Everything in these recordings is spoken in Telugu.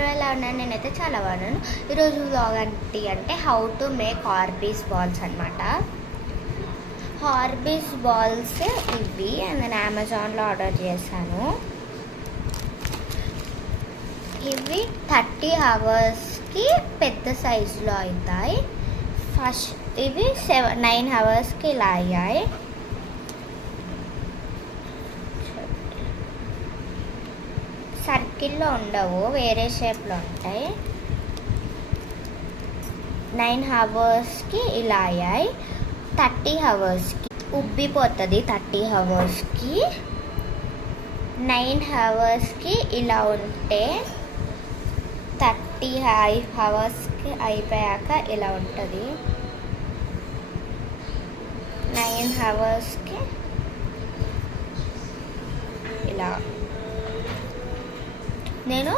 అందరూ ఎలా ఉన్నారు? నేనైతే చాలా బాగున్నాను. ఈరోజు వ్లాగ్ అంటే హౌ టు మేక్ హార్బీస్ బాల్స్ అనమాట. హార్బీస్ బాల్స్ ఇవి నేను అమెజాన్లో ఆర్డర్ చేశాను. ఇవి 30 అవర్స్కి పెద్ద సైజులో అవుతాయి. ఫస్ట్ ఇవి 9 అవర్స్కి ఇలా అయ్యాయి. సర్కిల్లో ఉండవు, వేరే షేప్లో ఉంటాయి. 9 అవర్స్కి ఇలా అయ్యాయి. 30 అవర్స్కి ఉబ్బిపోతుంది. 30 అవర్స్కి 9 అవర్స్కి ఇలా ఉంటే 30 అవర్స్కి అయిపోయాక ఇలా ఉంటుంది. 9 అవర్స్కి ఇలా. నేను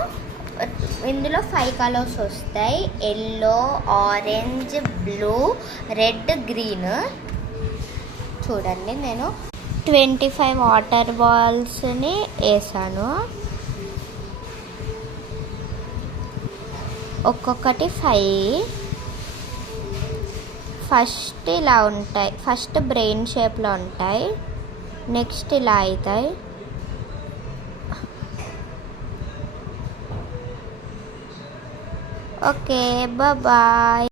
ఇందులో 5 కలర్స్ వస్తాయి: yellow, orange, blue, red, green. చూడండి, నేను 25 వాటర్ బాల్స్ని వేసాను. ఒక్కొక్కటి 5. ఫస్ట్ ఇలా ఉంటాయి. ఫస్ట్ బ్రెయిన్ షేప్లో ఉంటాయి. నెక్స్ట్ ఇలా అవుతాయి. Okay, bye.